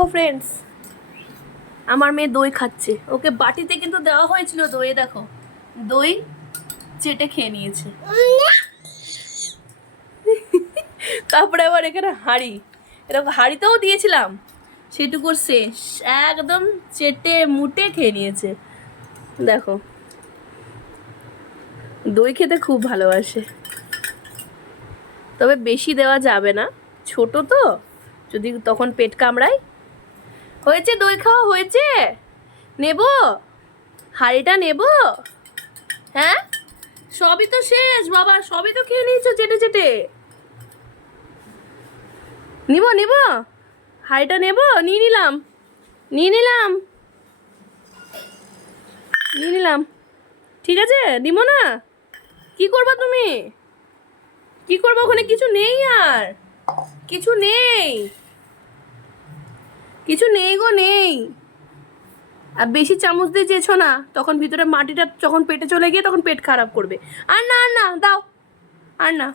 দেখো ফ্রেন্ডস, আমার মেয়ে দই খাচ্ছে। ওকে বাটিতে কিন্তু দেওয়া হয়েছিল দই, দেখো দই চেটে খেয়ে নিয়েছে। তারপরে আবার এখানে হাঁড়ি, এরকম হাঁড়িতেও দিয়েছিলাম, সেটুকুর শেষ, একদম চেটে মুটে খেয়ে নিয়েছে। দেখো, দই খেতে খুব ভালোবাসে, তবে বেশি দেওয়া যাবে না, ছোট তো, যদি তখন পেট কামড়ায়। হয়েছে, দই খাওয়া হয়েছে, নেব হাঁড়িটা নেব? হ্যাঁ, সবই তো শেষ বাবা, সবই তো খেয়ে নিয়েছো চেটে চেটে। নিব নিব, হাঁড়িটা নেব, নিয়ে নিলাম নিয়ে নিলাম নিয়ে নিলাম, ঠিক আছে, নিব না? কি করবা তুমি? কি করবা? ওখানে কিছু নেই, আর কিছু নেই, কিছু নেই গো, নেই। আর বেশি চামচ দিয়ে চেয়েছো না, তখন ভিতরে মাটিটা যখন পেটে চলে গিয়ে তখন পেট খারাপ করবে। আর না, আর না, দাও, আর না।